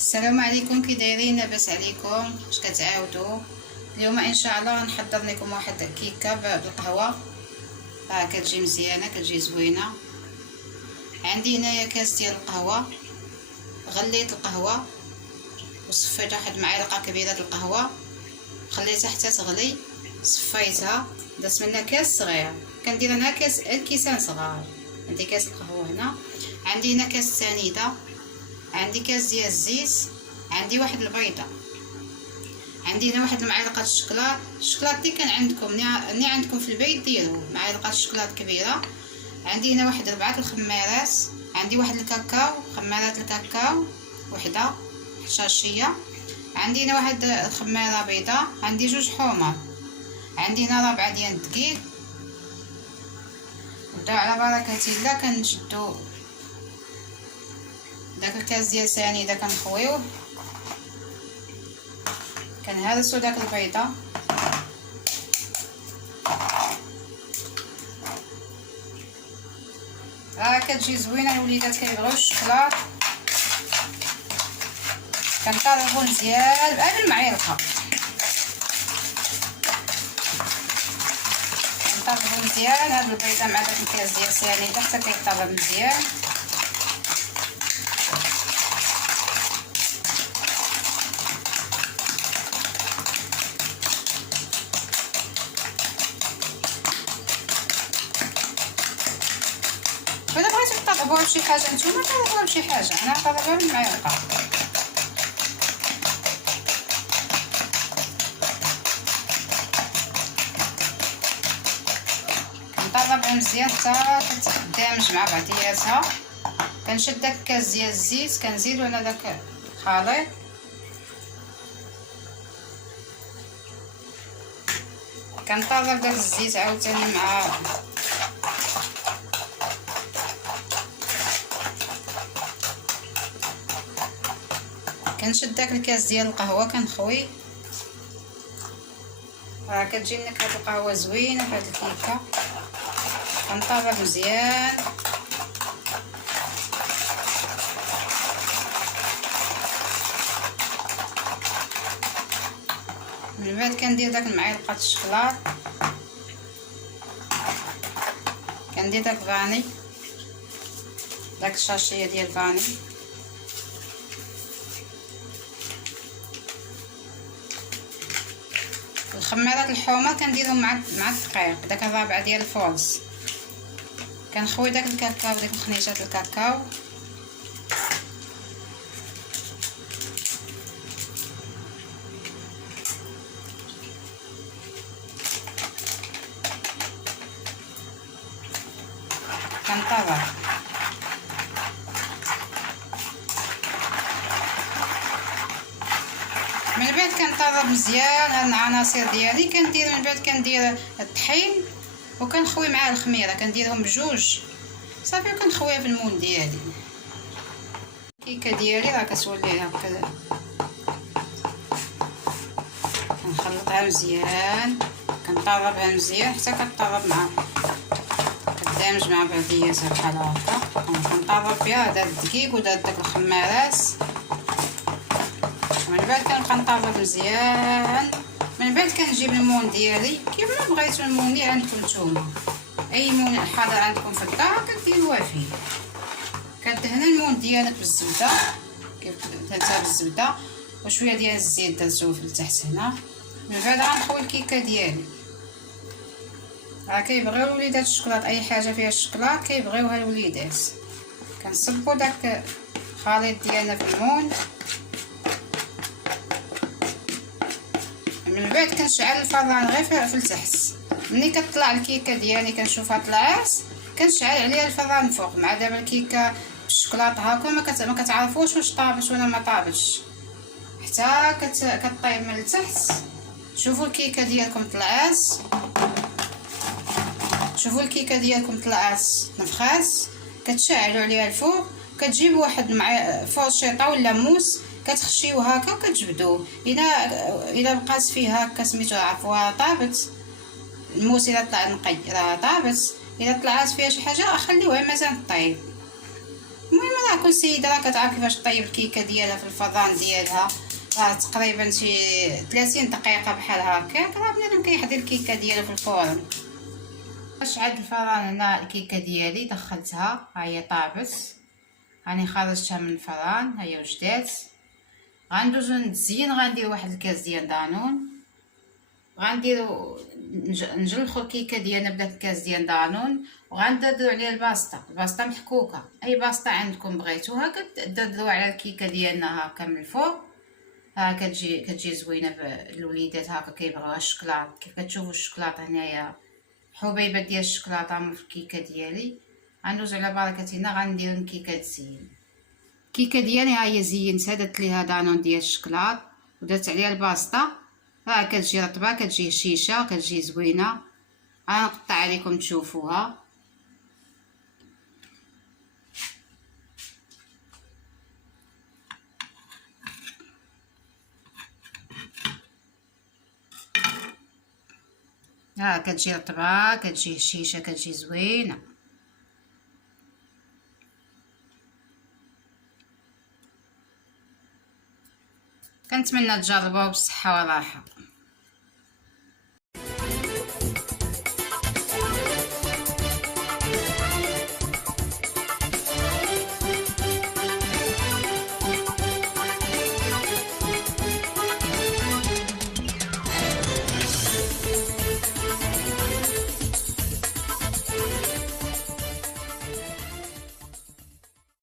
السلام عليكم، كي دايرين؟ لاباس عليكم؟ اش كتعاودوا؟ اليوم ان شاء الله نحضر لكم واحد كيكه بالقهوه. كتجي مزيانه، كتجي زوينه. عندي هنايا كاس ديال القهوه. غليت القهوه وصفيت واحد معلقه كبيره د القهوه، خليتها حتى تغلي، صفيتها، درت منها كاس صغير. كندير انا كيسان صغار. عندي كاس القهوه هنا، عندي هنا كاس سنيده، عندي كاس ديال الزيت، عندي واحد البيضه، عندي هنا واحد المعلقه الشكلاط اللي كان عندكم ني عندكم في البيت ديروا معلقه الشكلاط كبيره. عندي هنا واحد 4 الخمارات، عندي واحد الكاكاو، خمارات الكاكاو وحده حشاشيه، عندي هنا واحد الخماره بيضاء، عندي 2 حمر، عندي هنا 4 ديال الدقيق. نبداو على بركه الله. كنشدو داك الكاس ديال سنيده كنخويوه، كنهرسو داك البيضه، راه كتجي زوينه. الوليدات كيبغيو الشكلاط. كنطربو مزيان بهاد المعلقه، كنطربو مزيان هاد البيضه مع داك الكاس ديال سنيده حتى كيطرب مزيان. ولا بغيتو تطربوها بشي حاجه نتوما طربوها بشي حاجه، انا طربوها بالمعلقه. كنطربها مزيان حتى كتدمج مع بعضياتها. كنشد داك الكاس ديال الزيت، كنزيدو انا داك الخليط، كنطرب داك الزيت عاوتاني مع كنشد داك الكاس ديال القهوه كنخوي. راه كتجي نكهه القهوه زوينه في هاد الكيكه. كنطرب مزيان. من بعد كندير داك المعلقه الشكلاط، كندير داك فاني، داك الشاشيه ديال فاني، الخمارات الحمر كنديرهم مع الدقيق، داك الرابعه ديال الفورز. كنخوي داك الكاكاو، ديك الخنيشات الكاكاو، كنطرب. من بعد كنطرب مزيان هاد العناصر ديالي. كندير من بعد كندير الطحين وكنخوي معاه الخميره، كنديرهم بجوج صافي وكنخويها في المول ديالي. الكيكه ديالي راه كتولي هكا، كنخلطها مزيان، كنطربها مزيان حتى كطرب مع كتدمج مع بعضياتها بحال هكا. كنطرب بها هذا الدقيق وداك الخمارات. من بعد كنبقى نطرب مزيان. من بعد كنجيب المون ديالي كيف ما بغيتو، المون اللي عندكم نتوما، اي مون حاضر عندكم في الدار كديروها فيه. كدهن المون ديالك بالزبده، كيف درتها بالزبده وشويه ديال الزيت درتو في التحت هنا. من بعد غنخوي الكيكه ديالي. راه كيبغيو الوليدات الشكلاط، اي حاجه فيها الشكلاط كيبغيوها الوليدات. كنصبوا داك الخليط ديالنا في المون. من بعد كنشعل الفران غير في التحت. ملي كتطلع الكيكه ديالي كنشوفها طلعات، كنشعل عليها الفران الفوق. مع دابا الكيكه بالشكلاط هاكا ما كتعرفوش واش طابت ولا ما طابتش حتى كطيب من التحت. شوفوا الكيكه ديالكم طلعات، شوفوا الكيكه ديالكم طلعات نفخات، كتشعلوا عليها الفوق. كتجيبوا واحد مع فورشيطه ولا موس، كتخشيو هكا وكتجبدوه. الا بقات فيه هكا سميتو عفوا طابت الموس، الا طلع نقي راه طابت. الا طلعات فيها شي حاجه خليوها مازال طيب. المهم راه كل سيده راه كتعرف كيفاش طيب الكيكه ديالها في الفران ديالها، راه تقريبا شي 30 دقيقه بحال هكاك راه بنادم كيحضر الكيكه ديالو في الفرن. شعلت الفران هنا، الكيكه ديالي دخلتها ها هي طابت، راني خرجتها من الفران ها هي وجدات. غندوزو نزين، غندير واحد الكاس ديال دانون، غنديرو نجلخو الكيكه ديالنا بداك الكاس ديال دانون، وغندردرو عليها الباسطه محكوكه، اي باسطه عندكم بغيتوها كدردرو على الكيكه ديالنا هكا من الفوق. ها كتجي زوينه. الوليدات هكا كيبغيوها الشكلاط، كيف كتشوفوا الشكلاط هنايا حبيبات ديال الشكلاطه في الكيكه ديالي. غندوز على بركه الله، غندير الكيكه تزين. الكيكه ديالي ها هي زينتها، درت ليها دانون ديال الشكلاط ودرت عليها الباسطه، راه كتجي رطبه، كتجي هشيشه، كتجي زوينه. غنقطع عليكم تشوفوها. ها كتجي رطبه، كتجي هشيشه، كتجي زوينه. كنتمنى تجربوها بالصحه والراحه.